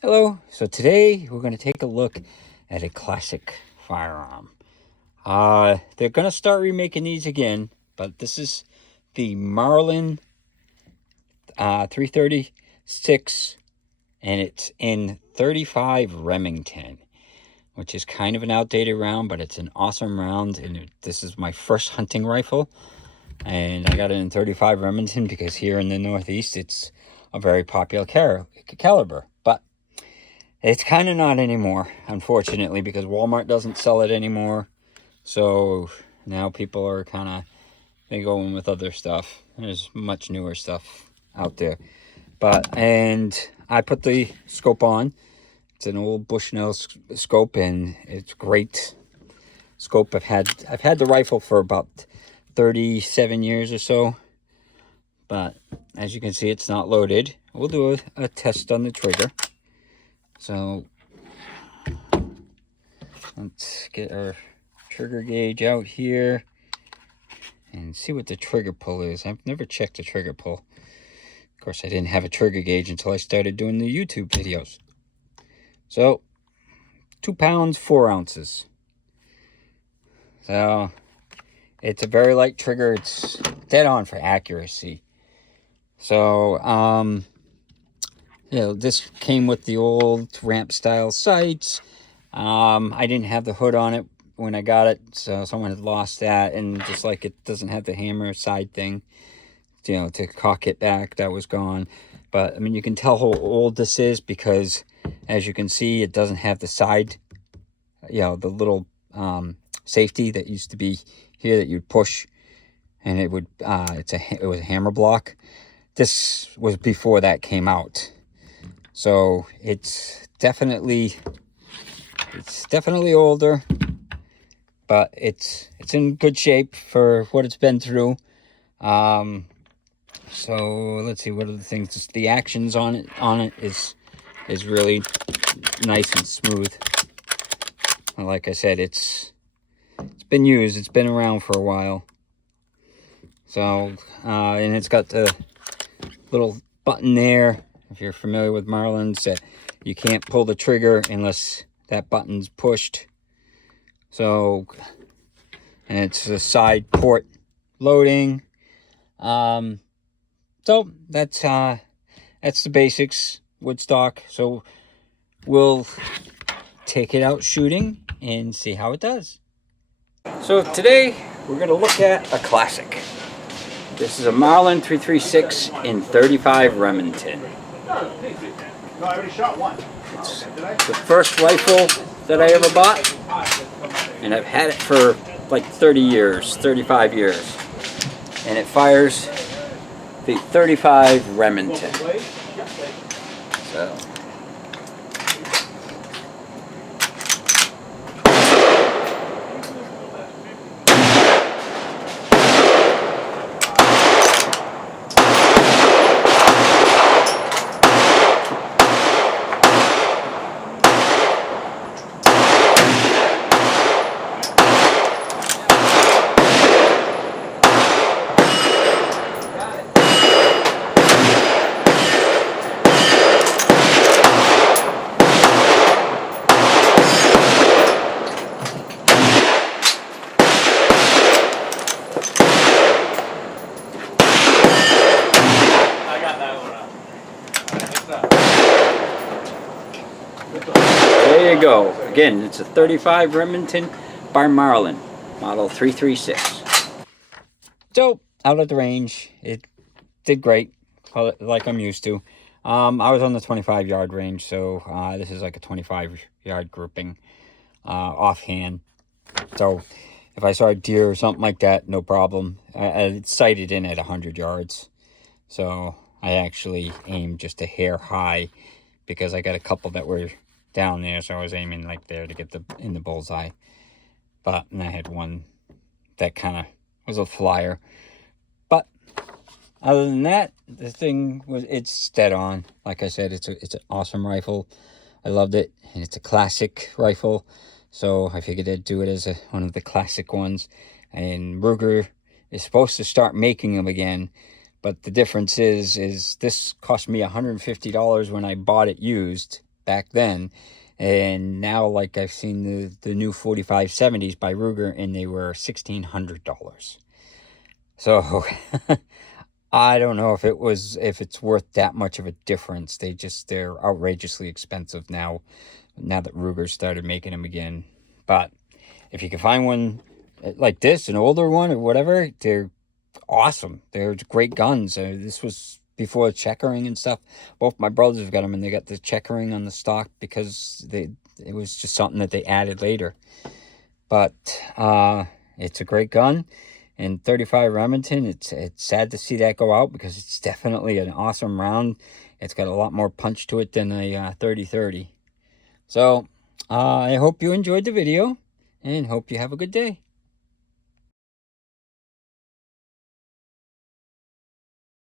Hello. So today we're going to take a look at a classic firearm. They're going to start remaking these again, but this is the Marlin 336, and it's in 35 Remington, which is kind of an outdated round, but it's an awesome round. And this is my first hunting rifle, and I got it in 35 Remington because here in the Northeast it's a very popular caliber. But it's kind of not anymore, unfortunately, because Walmart doesn't sell it anymore. So now people are they go in with other stuff. There's much newer stuff out there. And I put the scope on. It's an old Bushnell scope, and it's great scope. I've had the rifle for about 37 years or so. But as you can see, it's not loaded. We'll do a test on the trigger. So let's get our trigger gauge out here and see what the trigger pull is. I've never checked the trigger pull. Of course, I didn't have a trigger gauge until I started doing the YouTube videos. So 2 pounds 4 ounces. So it's a very light trigger. It's dead on for accuracy. So this came with the old ramp style sights. I didn't have the hood on it when I got it, so someone had lost that, and just like it doesn't have the hammer side thing, to cock it back, that was gone. But I mean, you can tell how old this is because, as you can see, it doesn't have the side, the little safety that used to be here that you'd push, and it would it was a hammer block. This was before that came out. So it's definitely older, but it's in good shape for what it's been through. So let's see, what are the things? Just the actions on it is really nice and smooth. And like I said, it's been used. It's been around for a while. So and it's got the little button there, if you're familiar with Marlins, that you can't pull the trigger unless that button's pushed. So, and it's a side port loading. So that's the basics, Woodstock. So we'll take it out shooting and see how it does. So today we're going to look at a classic. This is a Marlin 336 in 35 Remington. No, I already shot one. It's the first rifle that I ever bought, and I've had it for like 30 years, 35 years. And it fires the 35 Remington. So there you go. Again, it's a 35 Remington by Marlin, model 336. So, out of the range, it did great, like I'm used to. I was on the 25-yard range, so this is like a 25-yard grouping offhand. So, if I saw a deer or something like that, no problem. It's sighted in at 100 yards. So, I actually aimed just a hair high because I got a couple that were down there, so I was aiming like there to get in the bullseye. But and I had one that kind of was a flyer. But other than that, the thing it's dead on. Like I said, it's an awesome rifle. I loved it, and it's a classic rifle. So I figured I'd do it as one of the classic ones. And Ruger is supposed to start making them again. But the difference is this cost me $150 when I bought it used back then. And now, like, I've seen the new 4570s by Ruger, and they were $1,600. So I don't know if it's worth that much of a difference. They're outrageously expensive now that Ruger started making them again. But if you can find one like this, an older one or whatever, they're awesome. They're great guns. This was before checkering and stuff. Both my brothers have got them, and they got the checkering on the stock because it was just something that they added later. But it's a great gun. And 35 Remington, it's sad to see that go out because it's definitely an awesome round. It's got a lot more punch to it than a 30-30. So I hope you enjoyed the video and hope you have a good day.